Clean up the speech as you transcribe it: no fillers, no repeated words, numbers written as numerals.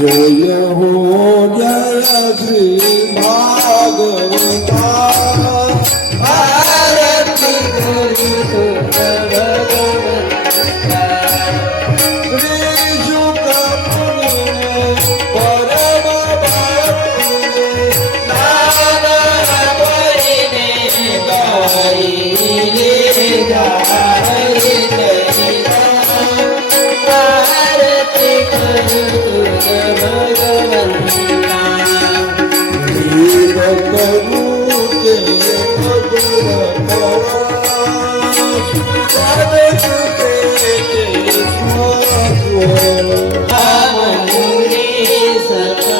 जय हो जय श्री भागवता आरती करू भगवंता श्री शुक मुनीने परम भक्तीने नाना बोलिने गाईले गाई तैसा आरती करू भगवंता करू के मधुर पराश, सब तुझे के स्मरण।